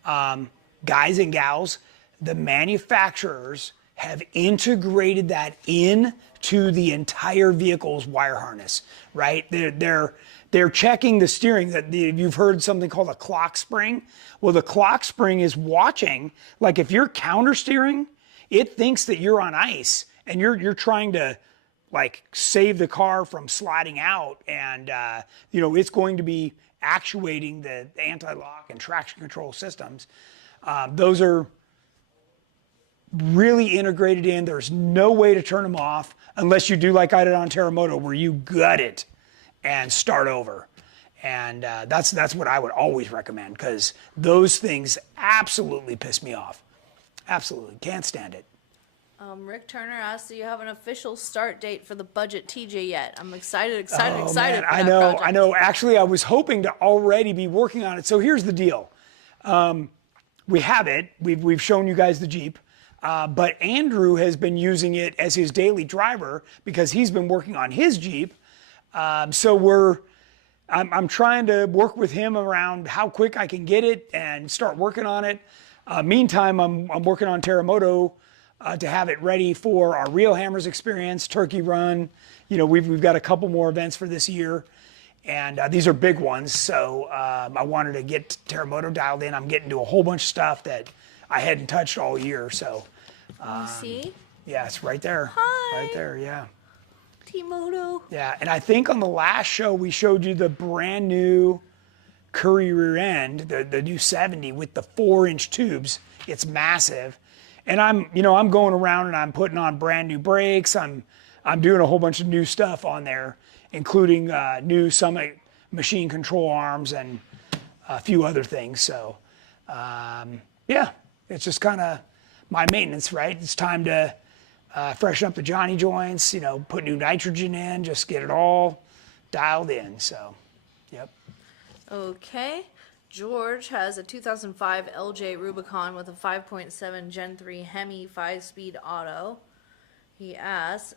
guys and gals, the manufacturers have integrated that in to the entire vehicle's wire harness, right? They're checking the steering. You've heard something called a clock spring. Well, the clock spring is watching, like if you're counter steering, it thinks that you're on ice and you're trying to like save the car from sliding out, and it's going to be actuating the anti-lock and traction control systems. Those are really integrated in. There's no way to turn them off unless you do like I did on Terremoto, where you gut it and start over. And that's what I would always recommend, because those things absolutely piss me off. Absolutely. Can't stand it. Rick Turner asked, do you have an official start date for the budget TJ yet? I'm excited Oh, for man, that I project. know. Actually, I was hoping to already be working on it. So here's the deal. We have it. We've shown you guys the Jeep. But Andrew has been using it as his daily driver because he's been working on his Jeep. So I'm trying to work with him around how quick I can get it and start working on it. Meantime, I'm working on Terremoto to have it ready for our Real Hammers experience, Turkey Run. We've got a couple more events for this year, and these are big ones. So I wanted to get Terremoto dialed in. I'm getting to a whole bunch of stuff that I hadn't touched all year. So See? yeah, it's right there. Hi. Right there, yeah. T-Moto. Yeah, and I think on the last show we showed you the brand new Curry rear end, the new 70 with the 4-inch tubes. It's massive. And I'm going around and I'm putting on brand new brakes. I'm doing a whole bunch of new stuff on there, including new Summit machine control arms and a few other things. So yeah, it's just kind of my maintenance, right? It's time to freshen up the Johnny joints, put new nitrogen in, just get it all dialed in. So, yep. Okay. George has a 2005 LJ Rubicon with a 5.7 Gen 3 Hemi 5-speed auto. He asks,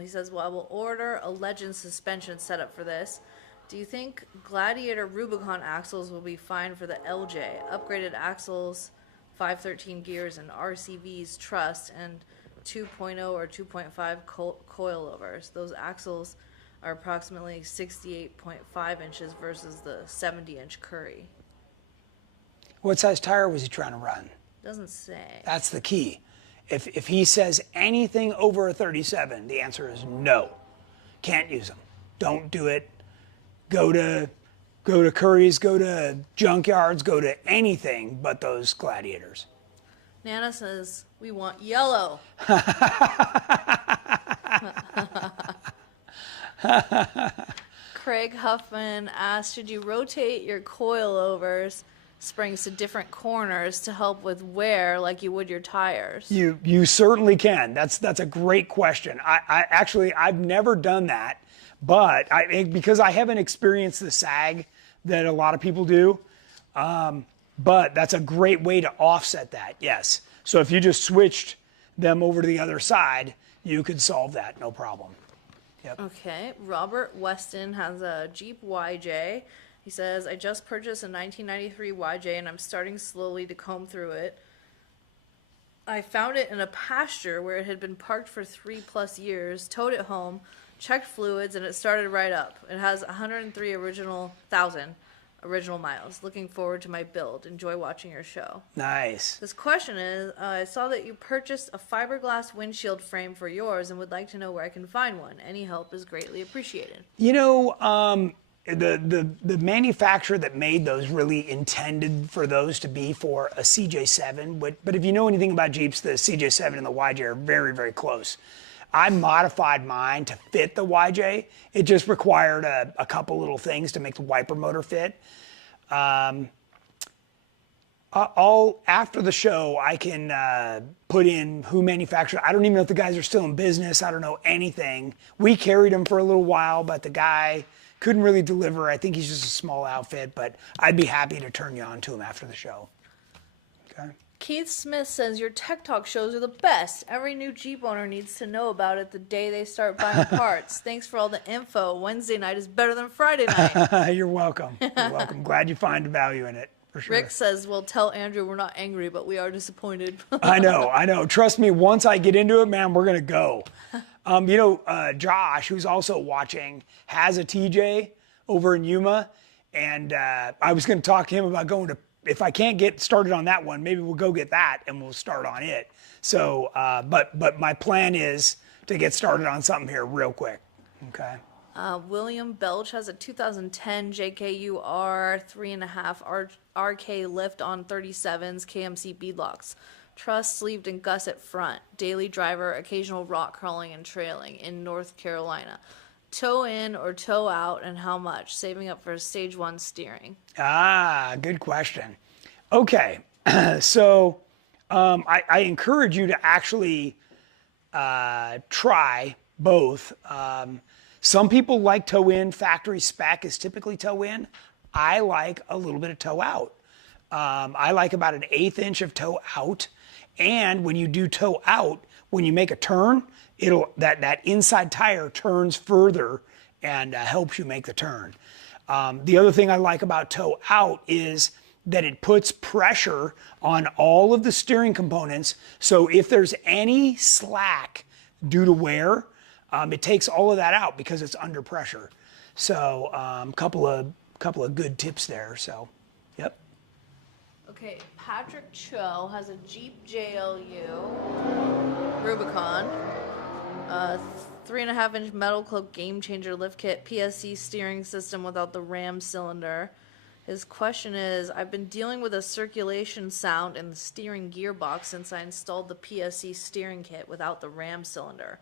he says, I will order a Legend suspension setup for this. Do you think Gladiator Rubicon axles will be fine for the LJ? Upgraded axles, 513 gears, and RCV's truss, and 2.0 or 2.5 coilovers. Those axles are approximately 68.5 inches versus the 70-inch Curry. What size tire was he trying to run? Doesn't say. That's the key. If he says anything over a 37, the answer is no. Can't use them. Don't do it. Go to Curry's, go to junkyards, go to anything but those Gladiators. Nana says, we want yellow. Craig Huffman asked, should you rotate your coilovers springs to different corners to help with wear like you would your tires? You certainly can. That's a great question. I've never done that, but because I haven't experienced the sag that a lot of people do. But that's a great way to offset that, yes. So if you just switched them over to the other side, you could solve that, no problem. Yep. Okay, Robert Weston has a Jeep YJ. He says, I just purchased a 1993 YJ and I'm starting slowly to comb through it. I found it in a pasture where it had been parked for 3+ years, towed it home, checked fluids, and it started right up. It has 103,000 original miles. Looking forward to my build. Enjoy watching your show. Nice. This question is, I saw that you purchased a fiberglass windshield frame for yours and would like to know where I can find one. Any help is greatly appreciated. The manufacturer that made those really intended for those to be for a CJ7, but if you know anything about Jeeps, the CJ7 and the YJ are very, very close. I modified mine to fit the YJ. It just required a couple little things to make the wiper motor fit. After the show, I can put in who manufactured. I don't even know if the guys are still in business. I don't know anything. We carried them for a little while, but the guy couldn't really deliver. I think he's just a small outfit, but I'd be happy to turn you on to him after the show. Okay. Keith Smith says, your Tech Talk shows are the best. Every new Jeep owner needs to know about it the day they start buying parts. Thanks for all the info. Wednesday night is better than Friday night. You're welcome. You're welcome. Glad you find value in it, for sure. Rick says, well, tell Andrew we're not angry, but we are disappointed. I know. Trust me, once I get into it, man, we're going to go. Josh, who's also watching, has a TJ over in Yuma, and I was going to talk to him about going to, if I can't get started on that one, maybe we'll go get that and we'll start on it. So, but my plan is to get started on something here real quick. Okay. William Belch has a 2010 JKU R 3.5 RK lift on 37s KMC beadlocks. Truss, sleeved, and gusset front. Daily driver, occasional rock crawling and trailing in North Carolina. Toe in or toe out, and how much? Saving up for stage 1 steering. Good question. Okay, so I encourage you to actually try both. Some people like toe in. Factory spec is typically toe in. I like a little bit of toe out. I like about an 1/8 inch of toe out. And when you do toe out, when you make a turn, that inside tire turns further and helps you make the turn. The other thing I like about toe out is that it puts pressure on all of the steering components. So if there's any slack due to wear, it takes all of that out because it's under pressure. So couple of good tips there. So, yep. Okay, Patrick Cho has a Jeep JLU Rubicon, 3.5 inch metal cloak game changer lift kit, PSC steering system without the ram cylinder. His question is, I've been dealing with a circulation sound in the steering gearbox since I installed the PSC steering kit without the ram cylinder.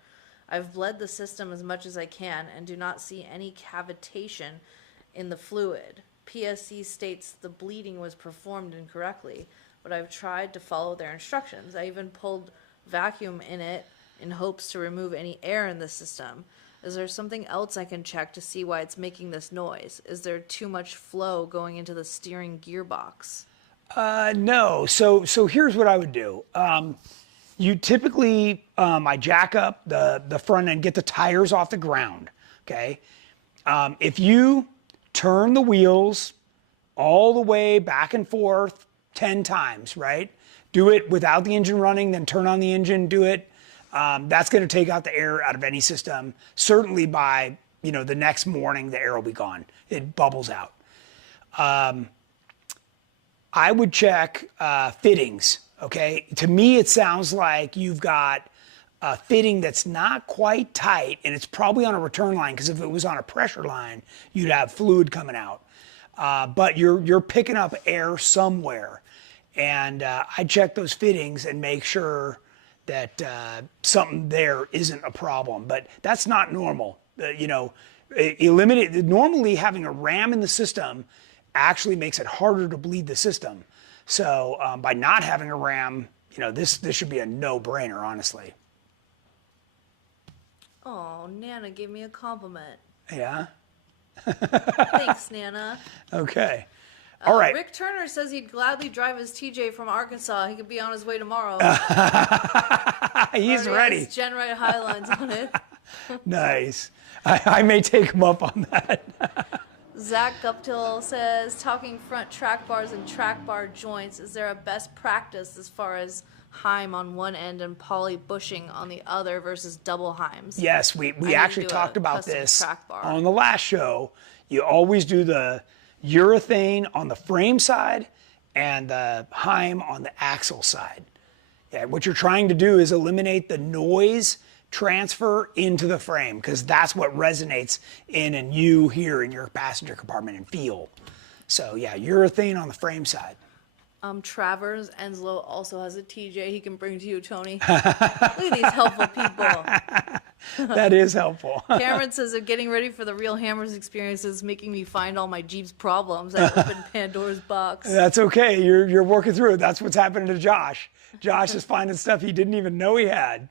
I've bled the system as much as I can and do not see any cavitation in the fluid. PSC states the bleeding was performed incorrectly, but I've tried to follow their instructions. I even pulled vacuum in it in hopes to remove any air in the system. Is there something else I can check to see why it's making this noise? Is there too much flow going into the steering gearbox? No. So here's what I would do. You typically, I jack up the front end, get the tires off the ground. Okay. If you turn the wheels all the way back and forth 10 times, right? Do it without the engine running, then turn on the engine, do it. That's going to take out the air out of any system. Certainly by, the next morning, the air will be gone. It bubbles out. I would check fittings, okay? To me, it sounds like you've got a fitting that's not quite tight, and it's probably on a return line, because if it was on a pressure line, you'd have fluid coming out. But you're picking up air somewhere. And I check those fittings and make sure that something there isn't a problem. But that's not normal. Normally having a ram in the system actually makes it harder to bleed the system. So by not having a ram, this should be a no-brainer, honestly. Oh, Nana gave me a compliment. Yeah? Thanks, Nana. Okay. All right. Rick Turner says he'd gladly drive his TJ from Arkansas. He could be on his way tomorrow. He's ready. GenRight Highlines on it. Nice. I may take him up on that. Zach Guptill says, talking front track bars and track bar joints, is there a best practice as far as Heim on one end and poly bushing on the other versus double Heims? Yes, we actually talked about this on the last show. You always do the urethane on the frame side and the Heim on the axle side. Yeah, what you're trying to do is eliminate the noise transfer into the frame, because that's what resonates in and you hear in your passenger compartment and feel. So yeah, urethane on the frame side. Travers Enslow also has a TJ he can bring to you, Tony. Look at these helpful people. That is helpful. Cameron says that getting ready for the Real Hammers experience is making me find all my Jeep's problems. I opened Pandora's box. That's okay. You're working through it. That's what's happening to Josh. Josh is finding stuff he didn't even know he had.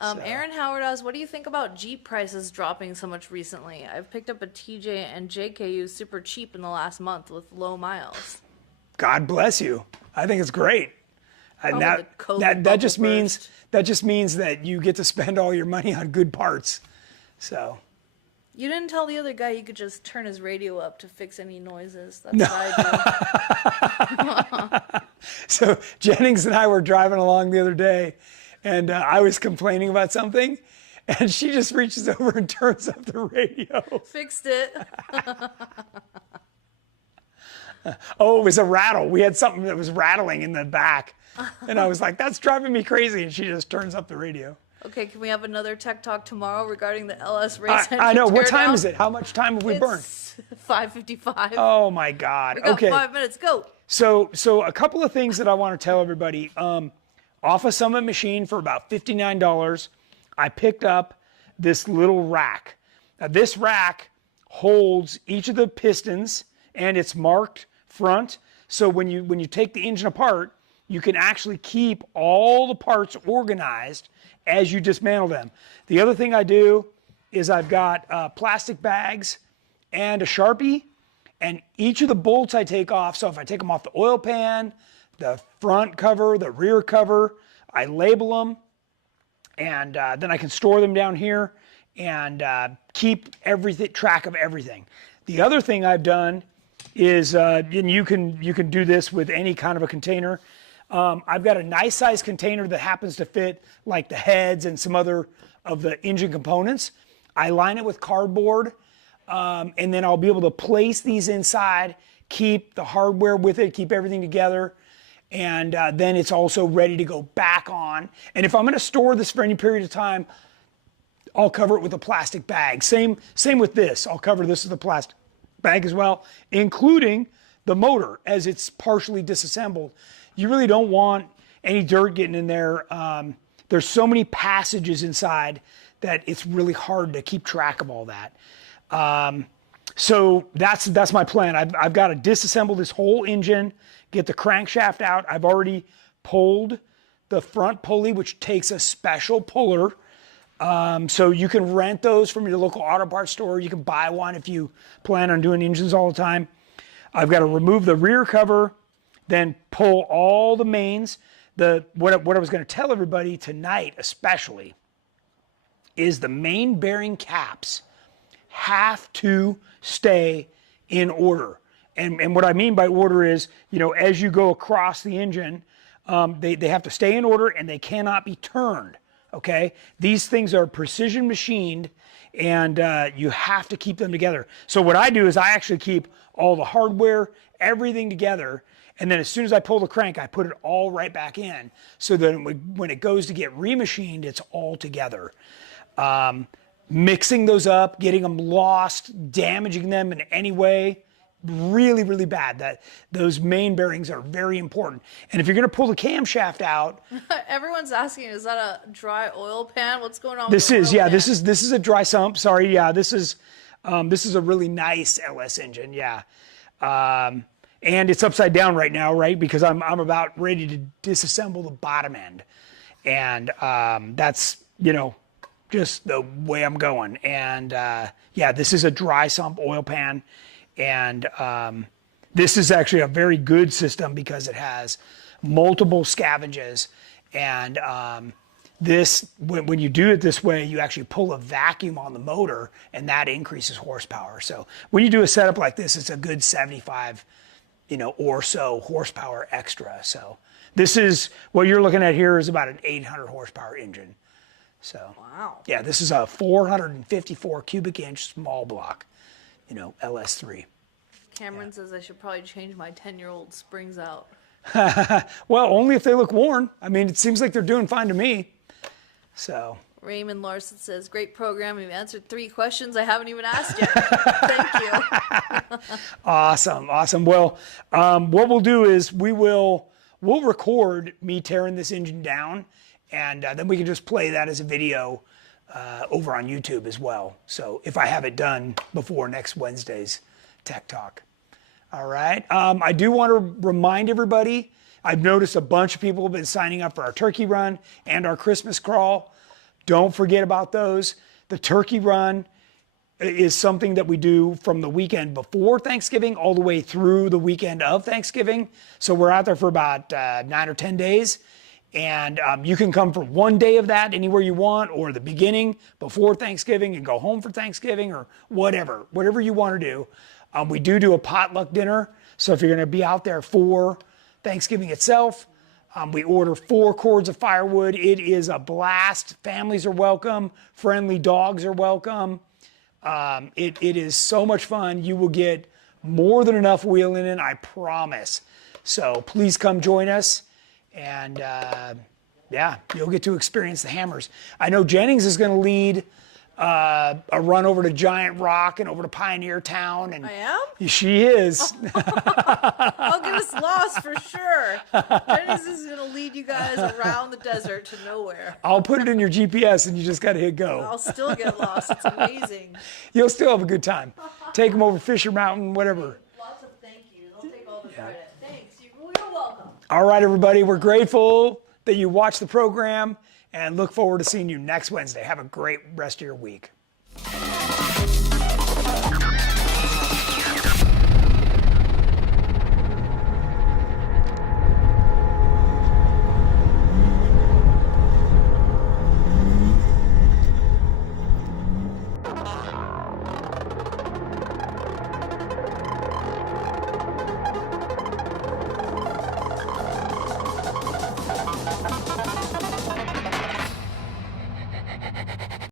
Aaron Howard asks, what do you think about Jeep prices dropping so much recently? I've picked up a TJ and JKU super cheap in the last month with low miles. God bless you. I think it's great. And that just means that you get to spend all your money on good parts. So you didn't tell the other guy he could just turn his radio up to fix any noises. That's what I do. So Jennings and I were driving along the other day, and I was complaining about something, And she just reaches over and turns up the radio. Fixed it. Oh, it was a rattle. We had something that was rattling in the back. And I was like, that's driving me crazy. And she just turns up the radio. Okay, can we have another tech talk tomorrow regarding the LS race engine I know. What time teardown? is it? How much time have we burned? It's 5:55. Oh, my God. We got Okay. 5 minutes. Go. So a couple of things that I want to tell everybody. Off of Summit Machine for about $59, I picked up this little rack. Now, this rack holds each of the pistons, and it's marked front. So when you take the engine apart, you can actually keep all the parts organized as you dismantle them. The other thing I do is I've got plastic bags and a Sharpie, and each of the bolts I take off, so if I take them off the oil pan, the front cover, the rear cover, I label them, and then I can store them down here and keep track of everything. The other thing I've done is, and you can do this with any kind of a container. I've got a nice size container that happens to fit like the heads and some other of the engine components. I line it with cardboard, and then I'll be able to place these inside, keep the hardware with it, keep everything together, and then it's also ready to go back on. And if I'm going to store this for any period of time, I'll cover it with a plastic bag. Same with this. I'll cover this with a plastic bag as well, including the motor as it's partially disassembled. You really don't want any dirt getting in there. There's so many passages inside that it's really hard to keep track of all that. So that's my plan. I've got to disassemble this whole engine, get the crankshaft out. I've already pulled the front pulley, which takes a special puller. So you can rent those from your local auto parts store. You can buy one if you plan on doing engines all the time. I've got to remove the rear cover, then pull all the mains. What I was going to tell everybody tonight especially is the main bearing caps have to stay in order. And what I mean by order is, as you go across the engine, they have to stay in order and they cannot be turned. Okay, these things are precision machined, and you have to keep them together. So what I do is I actually keep all the hardware, everything together, and then as soon as I pull the crank, I put it all right back in, so that when it goes to get remachined, it's all together. Mixing those up, getting them lost, damaging them in any way, really, really bad. Those main bearings are very important. And if you're going to pull the camshaft out, Everyone's asking, is that a dry oil pan? What's going on? This with is, the oil yeah, pan? this is a dry sump. Sorry, yeah, this is a really nice LS engine, yeah. And it's upside down right now, right? Because I'm about ready to disassemble the bottom end, and that's just the way I'm going. And yeah, this is a dry sump oil pan, and this is actually a very good system because it has multiple scavenges, and when you do it this way, you actually pull a vacuum on the motor, and that increases horsepower. So when you do a setup like this, it's a good 75 or so horsepower extra. So this is what you're looking at here is about an 800 horsepower engine. So Wow. yeah, this is a 454 cubic inch small block, LS3. Cameron says I should probably change my 10-year-old springs out. Well, only if they look worn. I mean, it seems like they're doing fine to me. So Raymond Larson says, great program. You've answered 3 questions I haven't even asked yet. Thank you. awesome. Well, what we'll do is we'll record me tearing this engine down, and then we can just play that as a video over on YouTube as well. So if I have it done before next Wednesday's Tech Talk. All right. I do want to remind everybody, I've noticed a bunch of people have been signing up for our turkey run and our Christmas crawl. Don't forget about those. The turkey run is something that we do from the weekend before Thanksgiving all the way through the weekend of Thanksgiving. So we're out there for about 9 or 10 days. And you can come for one day of that anywhere you want, or the beginning before Thanksgiving and go home for Thanksgiving, or whatever you want to do. We do a potluck dinner. So if you're going to be out there for Thanksgiving itself, We order 4 cords of firewood. It is a blast. Families are welcome. Friendly dogs are welcome. It is so much fun. You will get more than enough wheeling in, I promise. So please come join us. And yeah, you'll get to experience the hammers. I know Jennings is going to lead a run over to Giant Rock and over to Pioneer Town. And I am? She is. I'll get us lost for sure. Jennings is going to lead you guys around the desert to nowhere. I'll put it in your GPS and you just got to hit go. I'll still get lost. It's amazing. You'll still have a good time. Take them over Fisher Mountain, whatever. Lots of thank yous. I'll take all the credit. Thanks. You're welcome. All right, everybody. We're grateful that you watched the program and look forward to seeing you next Wednesday. Have a great rest of your week.